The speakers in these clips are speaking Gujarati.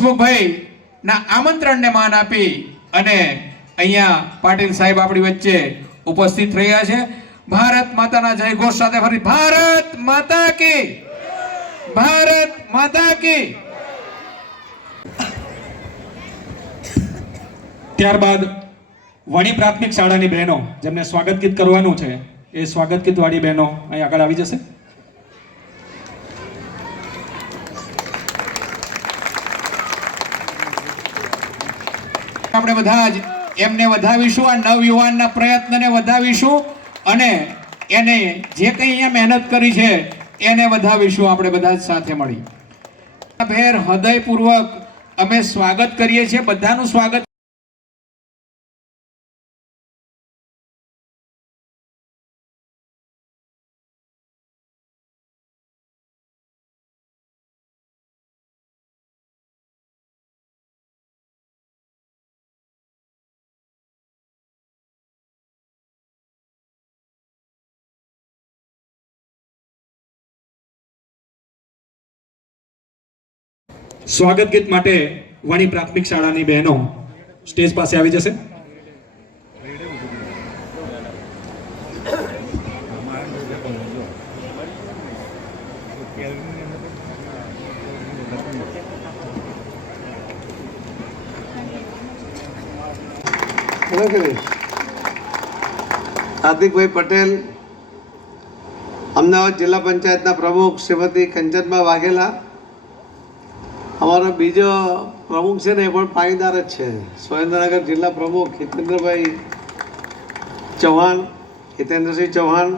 હસમુખભાઈ ના આમંત્રણને માન આપી અને અહીંયા પાટીલ સાહેબ આપણી વચ્ચે ઉપસ્થિત રહ્યા છે. ભારત માતાના જય ઘોષ સાથે ફરી ભારત માતા કી, ભારત માતા કી. ત્યારબાદ વાણી પ્રાથમિક શાળાની બહેનો જેમને સ્વાગત ગીત કરવાનું છે એ સ્વાગત ગીત વાળી બહેનો અહીં આગળ આવી જશે. આપણે બધા જ એમને વધાવીશું, આ નવયુવાનના પ્રયત્નને વધાવીશું અને એને જે કંઈ અહીંયા મહેનત કરી છે એને વધાવીશું આપણે બધા જ સાથે મળી. ભેર હૃદયપૂર્વક અમે સ્વાગત કરીએ છીએ, બધાનું સ્વાગત. સ્વાગત ગીત માટે વાણી પ્રાથમિક શાળાની બહેનો સ્ટેજ પાસે આવી જશે. હાર્દિકભાઈ પટેલ, અમદાવાદ જિલ્લા પંચાયતના પ્રમુખ શ્રીમતી કંચનબા વાઘેલા, અમારો બીજો પ્રમુખ છે ને એ પણ પાણીદાર જ છે, સુરેન્દ્રનગર જિલ્લા પ્રમુખ હિતેન્દ્રભાઈ ચૌહાણ, હિતેન્દ્રસિંહ ચૌહાણ,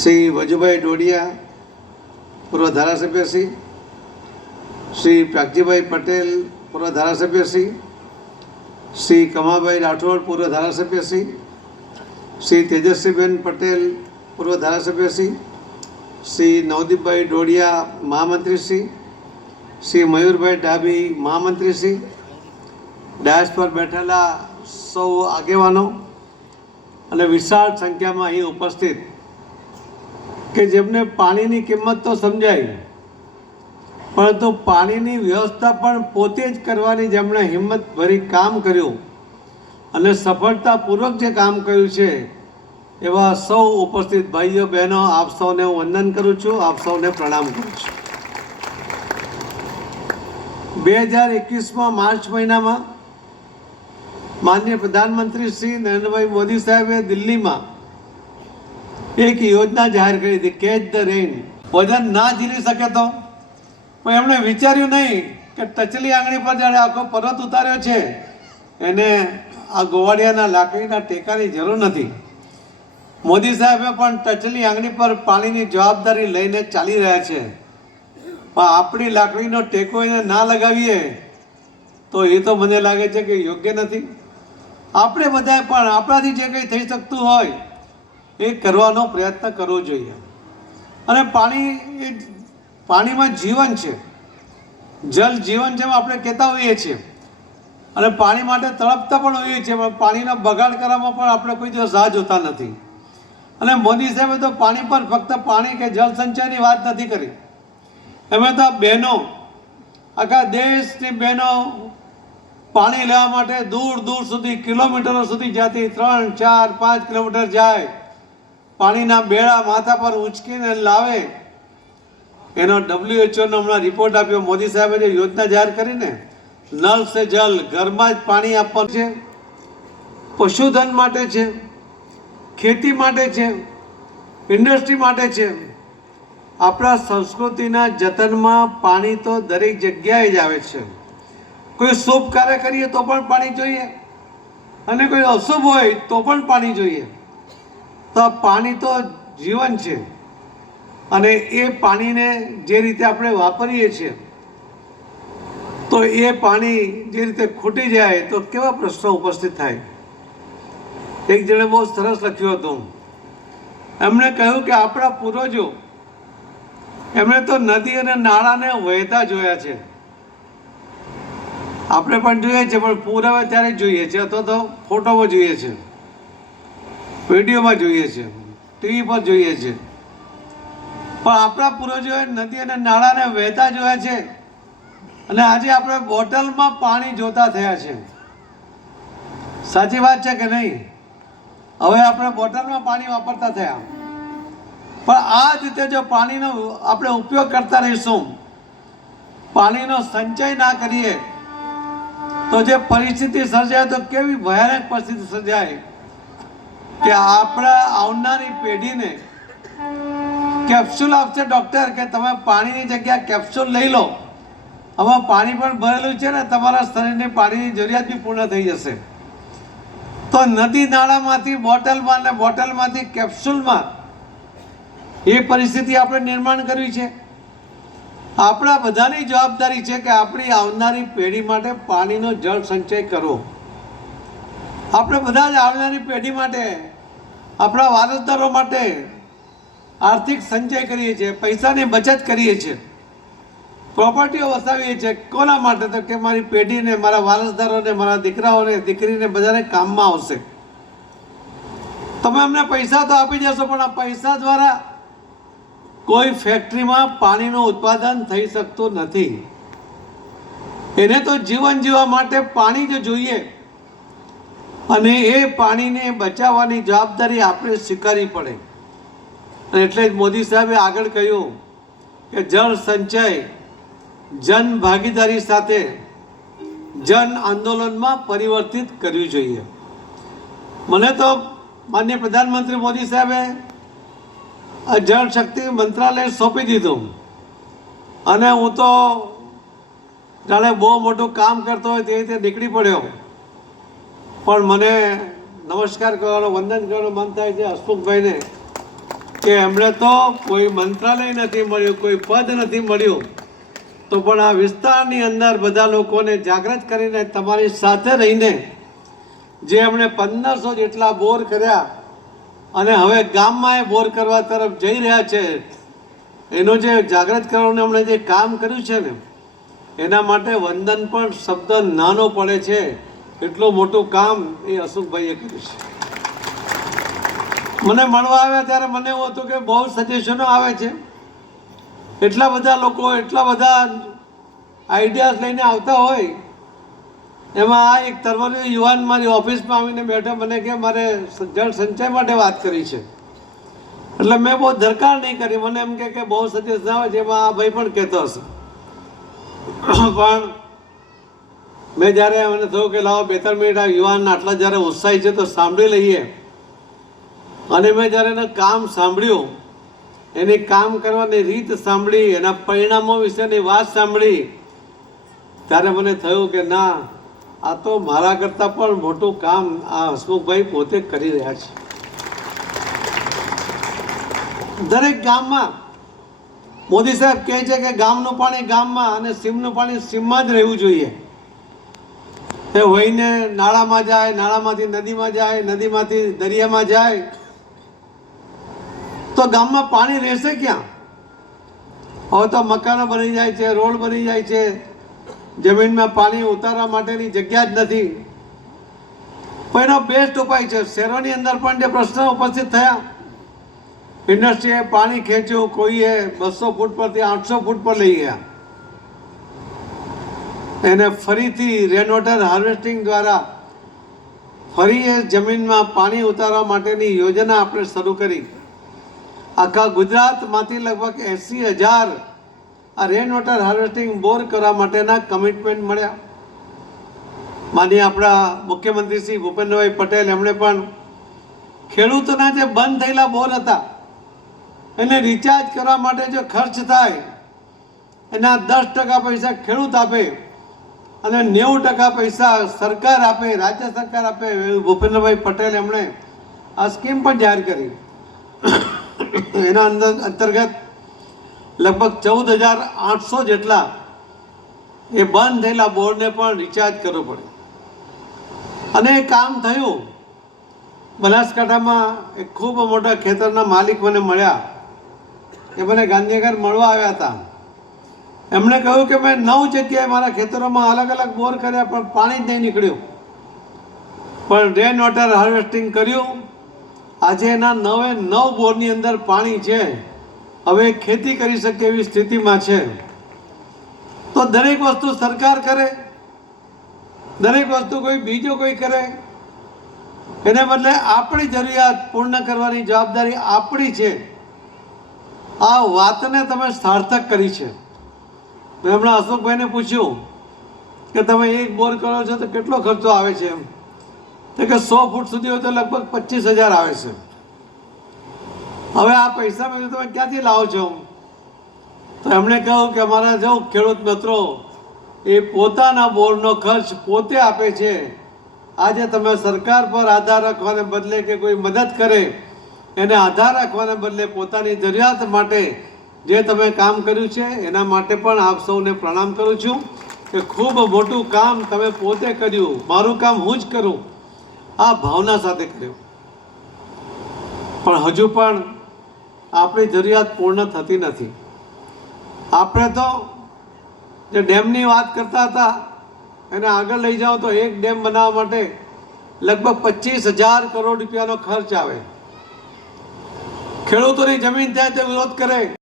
શ્રી વજુભાઈ ડોડિયા પૂર્વ ધારાસભ્યશ્રી, શ્રી પ્રાગજીભાઈ પટેલ પૂર્વ ધારાસભ્યશ્રી, શ્રી કમાભાઈ રાઠોડ પૂર્વ ધારાસભ્યશ્રી, શ્રી તેજસ્વીબેન પટેલ પૂર્વ ધારાસભ્યશ્રી, શ્રી નવદીપભાઈ ડોડિયા મહામંત્રીશ્રી, શ્રી મયુરભાઈ ડાભી મહામંત્રીશ્રી, ડાયસ પર બેઠેલા સૌ આગેવાનો અને વિશાળ સંખ્યામાં અહીં ઉપસ્થિત કે જેમને પાણીની કિંમત તો સમજાય પરંતુ પાણીની વ્યવસ્થા પણ પોતે જ કરવાની જેમણે હિંમતભરી કામ કર્યું અને સફળતાપૂર્વક જે કામ કર્યું છે એવા સૌ ઉપસ્થિત ભાઈઓ બહેનો, આપ સૌને હું વંદન કરું છું, આપ સૌને પ્રણામ કરું છું. 2021માં માર્ચ મહિનામાં માનનીય પ્રધાનમંત્રી શ્રી નરેન્દ્રભાઈ મોદી સાહેબે દિલ્હીમાં એક યોજના જાહેર કરી હતી, કેચ ધ રેઇન. વજન ના ઝીલી શકે તો પણ એમણે વિચાર્યું નહીં કે ટચલી આંગળી પર જ્યારે આખો પર્વત ઉતાર્યો છે એને આ ગોવાળિયાના લાકડીના ટેકાની જરૂર નથી. મોદી સાહેબે પણ ટચલી આંગળી પર પાણીની જવાબદારી લઈને ચાલી રહ્યા છે, પણ આપણી લાકડીનો ટેકો એને ના લગાવીએ તો એ તો મને લાગે છે કે યોગ્ય નથી. આપણે બધાએ પણ આપણાથી જે કંઈ થઈ શકતું હોય એ કરવાનો પ્રયત્ન કરવો જોઈએ. અને પાણીમાં જીવન છે, જલ જીવન જેમ આપણે કહેતા હોઈએ છીએ અને પાણી માટે તડપતા પણ હોઈએ છીએ, પણ પાણીનો બગાડ કરવામાં પણ આપણે કોઈ દિવસ રાહ જોતા નથી. અને મોદી સાહેબે તો પાણી પર ફક્ત પાણી કે જળ સંચયની વાત નથી કરી, એમણે તો બહેનો, આખા દેશની બહેનો પાણી લેવા માટે દૂર દૂર સુધી, કિલોમીટરો સુધી જ્યાંથી 3, 4, 5 કિલોમીટર જાય, પાણીના બેડા માથા પર ઉંચકીને લાવે. એનો WHO હમણાં રિપોર્ટ આપ્યો. મોદી સાહેબે જે યોજના જાહેર કરીને નલ સે જલ, ઘરમાં જ પાણી આપવાનું છે, પશુધન માટે છે, ખેતી માટે છે, ઇન્ડસ્ટ્રી માટે છે. આપણા સંસ્કૃતિના જતનમાં પાણી તો દરેક જગ્યાએ જ આવે છે. કોઈ શુભ કાર્ય કરીએ તો પણ પાણી જોઈએ અને કોઈ અશુભ હોય તો પણ પાણી જોઈએ. તો પાણી તો જીવન છે અને એ પાણીને જે રીતે આપણે વાપરીએ છીએ તો એ પાણી જે રીતે ખૂટી જાય તો કેવા પ્રશ્નો ઉપસ્થિત થાય. એક જણે બહુ સરસ લખ્યું હતું. એમણે કહ્યું કે આપણા પૂર્વજો એમણે તો નદી અને નાળાને વહેતા જોયા છે. આપણે પણ જોઈએ છે, પણ પૂર આવે ત્યારે જોઈએ છે, અથવા તો ફોટોમાં જોઈએ છે, વિડીયોમાં જોઈએ છે, ટીવી પર જોઈએ છે. પણ આપણા પૂર્વજોએ નદી અને નાળાને વહેતા જોયા છે અને આજે આપણે બોટલમાં પાણી જોતા થયા છે. સાચી વાત છે કે નહીં? હવે આપણે બોટલમાં પાણી વાપરતા થયા. પણ આ જ રીતે જો પાણીનો આપણે ઉપયોગ કરતા રહીશું, પાણીનો સંચય ના કરીએ, તો જે પરિસ્થિતિ સર્જાય, તો કેવી ભયાનક પરિસ્થિતિ સર્જાય કે આપણા આવનારી પેઢીને કેપ્સ્યુલ આપશે ડૉક્ટર કે તમે પાણીની જગ્યાએ કેપ્સ્યુલ લઈ લો. આમાં પાણી પણ ભરેલું છે ને, તમારા શરીરની પાણીની જરૂરિયાત બી પૂર્ણ થઈ જશે. તો નદી નાળામાંથી બોટલમાં ને બોટલમાંથી કેપ્સ્યુલમાં એ પરિસ્થિતિ આપણે નિર્માણ કરવી છે. આપણા બધાની જવાબદારી છે કે આપણી આવનારી પેઢી માટે પાણીનો જળ સંચય કરવો. આપણે બધા જ આવનારી પેઢી માટે, આપણા વારસદારો માટે આર્થિક સંચય કરીએ છીએ, પૈસાની બચત કરીએ છીએ, પ્રોપર્ટીઓ વસાવીએ છીએ. કોના માટે? તો કે મારી પેઢીને, મારા વારસદારોને, મારા દીકરાઓને, દીકરીને બધાને કામમાં આવશે. તમે અમને પૈસા તો આપી દેશો, પણ આ પૈસા દ્વારા કોઈ ફેક્ટરીમાં પાણીનું ઉત્પાદન થઈ શકતું નથી. એને તો જીવન જીવવા માટે પાણી જ જોઈએ, અને એ પાણીને બચાવવાની જવાબદારી આપણે સ્વીકારવી પડે. અને એટલે જ મોદી સાહેબે આગળ કહ્યું કે જળ સંચય જન ભાગીદારી સાથે જન આંદોલનમાં પરિવર્તિત કરવી જોઈએ. મને તો માનનીય પ્રધાનમંત્રી મોદી સાહેબે જળ શક્તિ મંત્રાલય સોંપી દીધું, અને હું તો જાણે બહુ મોટું કામ કરતો હોય તે રીતે નીકળી પડ્યો. પણ મને નમસ્કાર કરવાનો, વંદન કરવાનું મન થાય છે હસમુખભાઈને કે એમણે તો કોઈ મંત્રાલય નથી મળ્યું, કોઈ પદ નથી મળ્યું, તો પણ આ વિસ્તારની અંદર બધા લોકોને જાગૃત કરીને, તમારી સાથે રહીને જે એમણે 1500 જેટલા બોર કર્યા, અને હવે ગામમાં એ બોર કરવા તરફ જઈ રહ્યા છે, એનો જે જાગૃત કરવાનું એમણે જે કામ કર્યું છે ને, એના માટે વંદન પણ શબ્દ નાનો પડે છે. એટલું મોટું કામ એ અશોકભાઈએ કર્યું છે. મને મળવા આવ્યા ત્યારે મને એવું હતું કે બહુ સજેશનો આવે છે, એટલા બધા લોકો એટલા બધા આઈડિયાઝ લઈને આવતા હોય. એમાં આ એક તરવરીયો યુવાન મારી ઓફિસમાં આવીને બેઠા, મને કે મારે જળ સંચય માટે વાત કરી છે. એટલે મેં બહુ દરકાર નહીં કરી. મને એમ કે બહુ સજેશન આવે છે, એમાં આ ભાઈ પણ કહેતો હશે. પણ મેં જ્યારે મને થયું કે લાવો 2-3 મિનિટ આ યુવાન આટલા જ્યારે ઉત્સાહી છે તો સાંભળી લઈએ, અને મેં જ્યારે એનું કામ સાંભળ્યું, એની કામ કરવાની રીત સાંભળી, એના પરિણામો વિશેની વાત સાંભળી, ત્યારે મને થયું કે ના, આ તો મારા કરતાં પણ મોટું કામ આ હસમુખભાઈ પોતે કરી રહ્યા છે. દરેક ગામમાં મોદી સાહેબ કહે છે કે ગામનું પાણી ગામમાં અને સીમનું પાણી સીમમાં જ રહેવું જોઈએ. એ વહીને નાળામાં જાય, નાળામાંથી નદીમાં જાય, નદીમાંથી દરિયામાં જાય, તો ગામમાં પાણી રહેશે ક્યાં? હવે તો મકાનો બની જાય છે, રોડ બની જાય છે, જમીનમાં પાણી ઉતારવા માટેની જગ્યા જ નથી. પણ એનો બેસ્ટ ઉપાય છે. શહેરોની અંદર પણ જે પ્રશ્નો ઉપસ્થિત થયા, ઇન્ડસ્ટ્રીએ પાણી ખેંચ્યું, કોઈએ 200 ફૂટ પરથી 800 ફૂટ પર લઈ ગયા. એને ફરીથી રેન વોટર હાર્વેસ્ટિંગ દ્વારા ફરી એ જમીનમાં પાણી ઉતારવા માટેની યોજના આપણે શરૂ કરી. આખા ગુજરાતમાંથી લગભગ 80,000 આ રેન વોટર હાર્વેસ્ટિંગ બોર કરવા માટેના કમિટમેન્ટ મળ્યા. માનીએ આપણા મુખ્યમંત્રી શ્રી ભૂપેન્દ્રભાઈ પટેલ, એમણે પણ ખેડૂતોના જે બંધ થયેલા બોર હતા એને રિચાર્જ કરવા માટે જો ખર્ચ થાય, એના 10% પૈસા ખેડૂત આપે અને 90% પૈસા સરકાર આપે, રાજ્ય સરકાર આપે. ભૂપેન્દ્રભાઈ પટેલ એમણે આ સ્કીમ પણ જાહેર કરી. એના અંતર્ગત લગભગ 14,800 જેટલા એ બંધ થયેલા બોરને પણ રિચાર્જ કરવું પડે. અને એ કામ થયું. બનાસકાંઠામાં એક ખૂબ મોટા ખેતરના માલિક મને મળ્યા. એ મને ગાંધીનગર મળવા આવ્યા હતા. એમણે કહ્યું કે મેં 9 જગ્યાએ મારા ખેતરોમાં અલગ અલગ બોર કર્યા, પણ પાણી જ નહીં નીકળ્યું. પણ રેન વોટર હાર્વેસ્ટિંગ કર્યું. આજે એના 9 બોરની અંદર પાણી છે. હવે ખેતી કરી શકે એવી સ્થિતિમાં છે. તો દરેક વસ્તુ સરકાર કરે, દરેક વસ્તુ કોઈ બીજો કોઈ કરે, એને બદલે આપણી જરૂરિયાત પૂર્ણ કરવાની જવાબદારી આપણી છે. આ વાતને તમે સાર્થક કરી છે. મેં હમણાં અશોકભાઈને પૂછ્યું કે તમે એક બોર કરો છો તો કેટલો ખર્ચો આવે છે? એમ તો કે 100 ફૂટ સુધી હોય તો લગભગ 25,000 આવે છે. હવે આ પૈસા તમે ક્યાંથી લાવો છો? તો એમણે કહ્યું કે અમારા જો ખેડૂત મિત્રો એ પોતાના બોરનો ખર્ચ પોતે આપે છે. આજે તમે સરકાર પર આધાર રાખવાને બદલે કે કોઈ મદદ કરે એને આધાર રાખવાને બદલે પોતાની જરૂરિયાત માટે જે તમે કામ કર્યું છે એના માટે પણ આપ સૌને પ્રણામ કરું છું કે ખૂબ મોટું કામ તમે પોતે કર્યું. મારું કામ હું જ કરું આ ભાવના સાથે કર્યું. પણ હજુ પણ આપણી જરૂરિયાત પૂર્ણ થતી નથી. આપણે તો જે ડેમની વાત કરતા હતા એને આગળ લઈ જાઓ તો એક ડેમ બનાવવા માટે લગભગ 25,000 કરોડ રૂપિયાનો ખર્ચ આવે. ખેડૂતોની જમીન થાય તે વિરોધ કરે.